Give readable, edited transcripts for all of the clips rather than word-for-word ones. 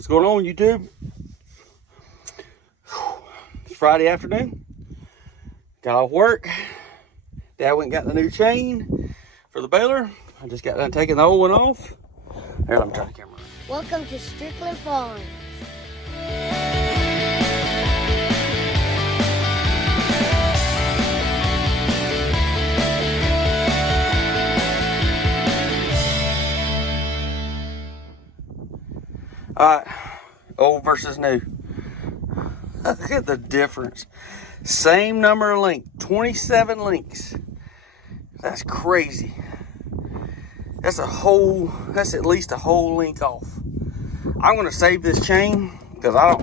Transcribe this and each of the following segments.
What's going on, YouTube? It's Friday afternoon. Got off work. Dad went and got the new chain for the baler. I just got done taking the old one off. Here, let me try the camera. Welcome to Strickland Farms. Alright, old versus new. Look at the difference. Same number of links, 27 links. That's crazy. That's at least a whole link off. I'm gonna save this chain because I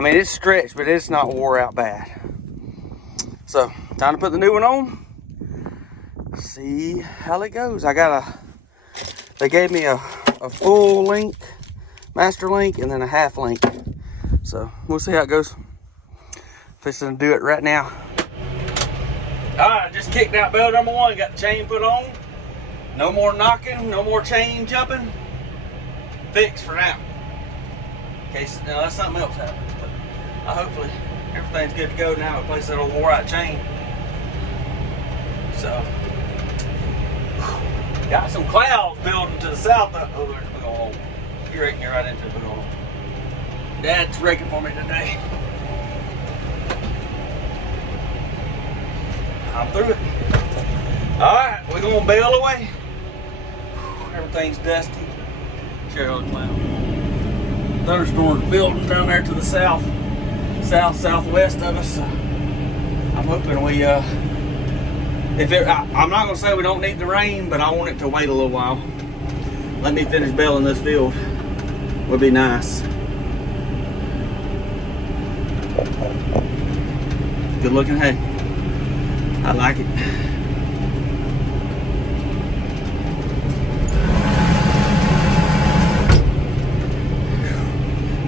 mean it's stretched, but it's not wore out bad. So, time to put the new one on. See how it goes. They gave me a full link, master link, and then a half link. So we'll see how it goes. Fixing to do it right now. Alright, I just kicked out bell number one, got the chain put on. No more knocking, no more chain jumping. Fixed for now. In case unless something else happens. But hopefully everything's good to go now. Replace that old wore out chain. So got some clouds building to the south. Oh, there's a big old hole. You're raking it right into the big old hole. Dad's raking for me today. I'm through it. Alright, we're gonna bale away. Everything's dusty. Show you the cloud. Thunderstorms building down there to the southwest of us. I'm hoping we I'm not gonna say we don't need the rain, but I want it to wait a little while. Let me finish baling this field. Would be nice. Good looking hay. I like it.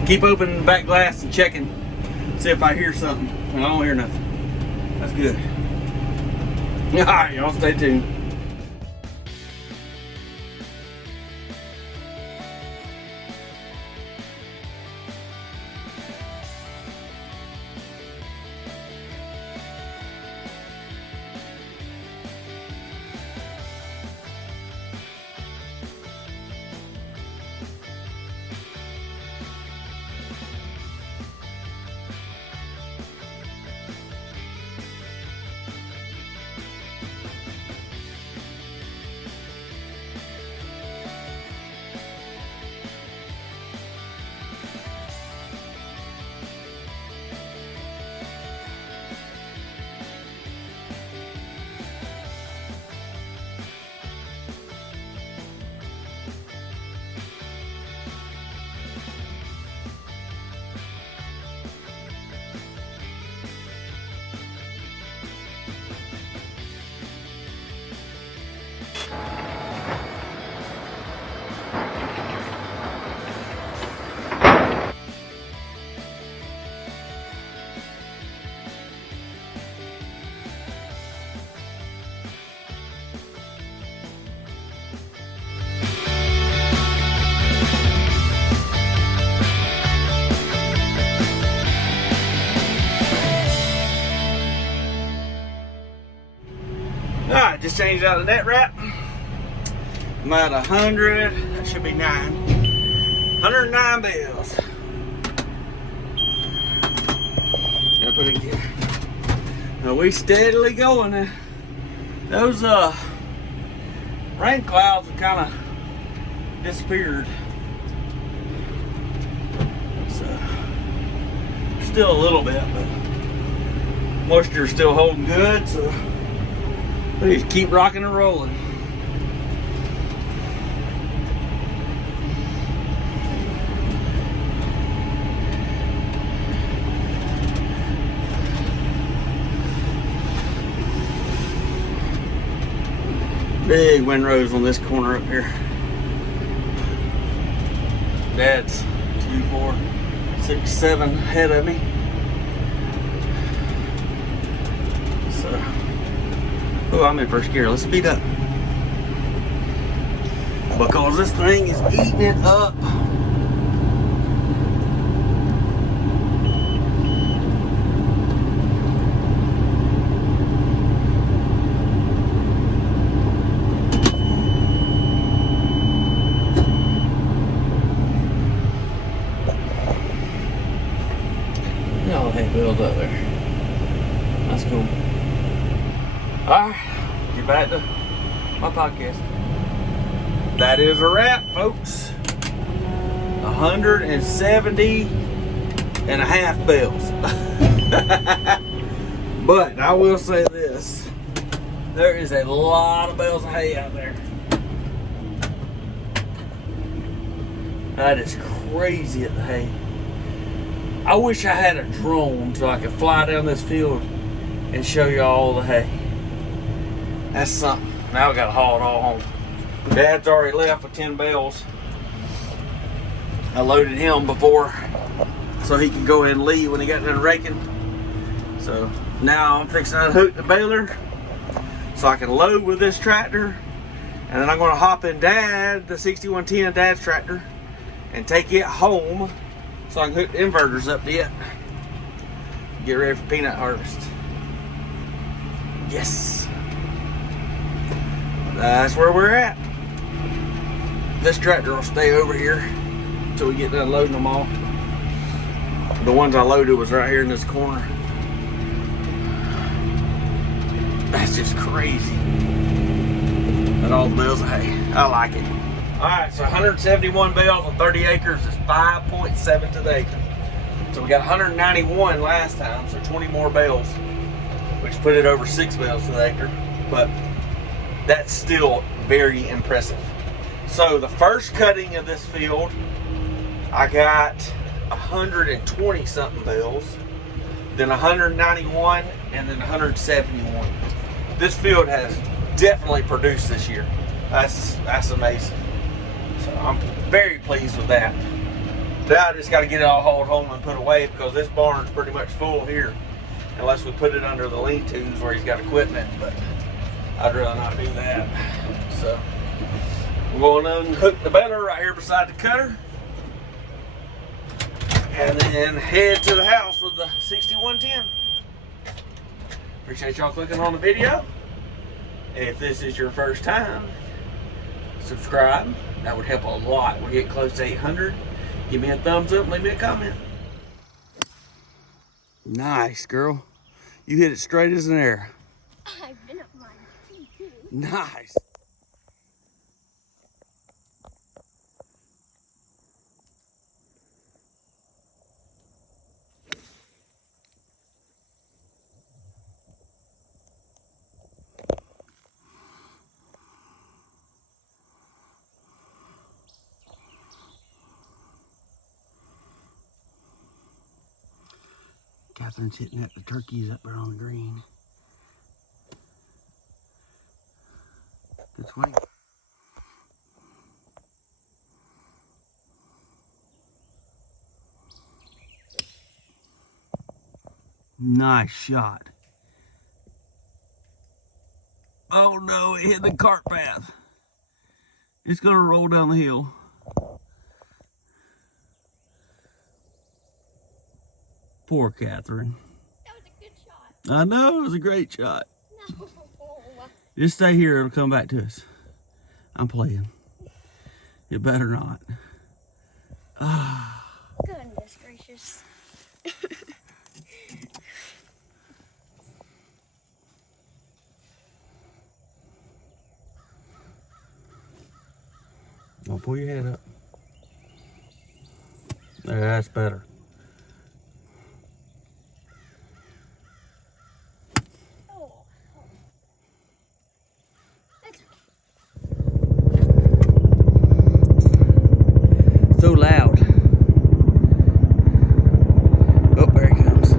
Keep opening the back glass and checking. See if I hear something. I don't hear nothing. That's good. Alright, y'all stay tuned. Alright, just changed out the net wrap. I'm at 100, that should be 109 bales. Gotta put it in gear. Now we steadily going now. Those rain clouds have kind of disappeared. So, still a little bit, but moisture's still holding good, so we just keep rocking and rolling. Big windrows on this corner up here. Dad's 2, 4, 6, 7 ahead of me. So, oh, I'm in first gear. Let's speed up. Because this thing is eating it up. bales up there. That's cool. Alright, get back to my podcast. That is a wrap, folks. 170.5 bales. But I will say this. There is a lot of bales of hay out there. That is crazy at the hay. I wish I had a drone so I could fly down this field and show you all the hay. That's something. Now I gotta haul it all home. Dad's already left with 10 bales. I loaded him before so he could go ahead and leave when he got done raking. So now I'm fixing to unhook the baler so I can load with this tractor. And then I'm gonna hop in the 6110 Dad's tractor, and take it home so I can hook the inverters up to it. Get ready for peanut harvest. Yes. That's where we're at. This tractor will stay over here until we get done loading them all. The ones I loaded was right here in this corner. That's just crazy. But all the bales of hay. I like it. Alright, so 171 bales on 30 acres is 5.7 to the acre. So we got 191 last time, so 20 more bales, which put it over 6 bales to the acre. But that's still very impressive. So the first cutting of this field, I got 120 something bales, then 191, and then 171. This field has definitely produced this year. That's amazing. So I'm very pleased with that. Now I just got to get it all hauled home and put away, because this barn's pretty much full here, unless we put it under the lean-tos where he's got equipment, but I'd rather not do that. So we're going to unhook the baler right here beside the cutter, and then head to the house with the 6110. Appreciate y'all clicking on the video. If this is your first time, subscribe. That would help a lot. We're getting close to 800. Give me a thumbs up, leave me a comment. Nice, girl. You hit it straight as an arrow. I've been up mine too. Nice. Catherine's hitting at the turkeys up there on the green. Good swing. Nice shot. Oh no, it hit the cart path. It's gonna roll down the hill. Poor Catherine. That was a good shot. I know, it was a great shot. No. Just stay here, it'll come back to us. I'm playing. It better not. Ah. Goodness gracious. I'll pull your head up. There, that's better. Oh. That's okay. So loud. Oh, there he comes.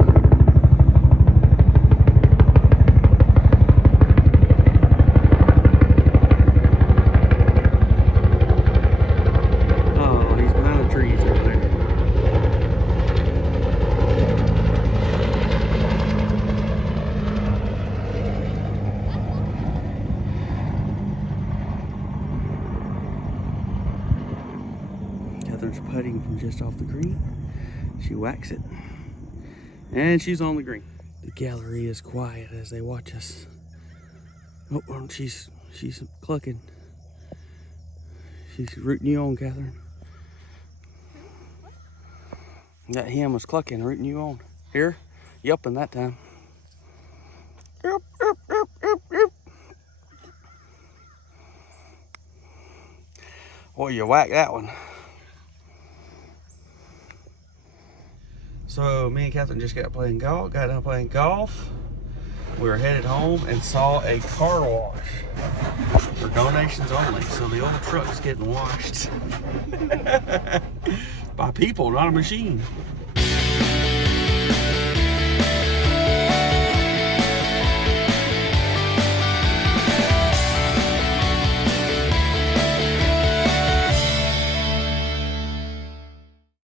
Oh, he's behind the trees over there. Catherine's putting from just off the green. She whacks it, and she's on the green. The gallery is quiet as they watch us. Oh, she's clucking. She's rooting you on, Catherine. That hen was clucking, rooting you on. Here, yelping that time. Yelp, yelp, yelp, yelp, yelp. Boy, you whack that one. So me and Catherine just got done playing golf. We were headed home and saw a car wash for donations only. So the old truck's getting washed by people, not a machine.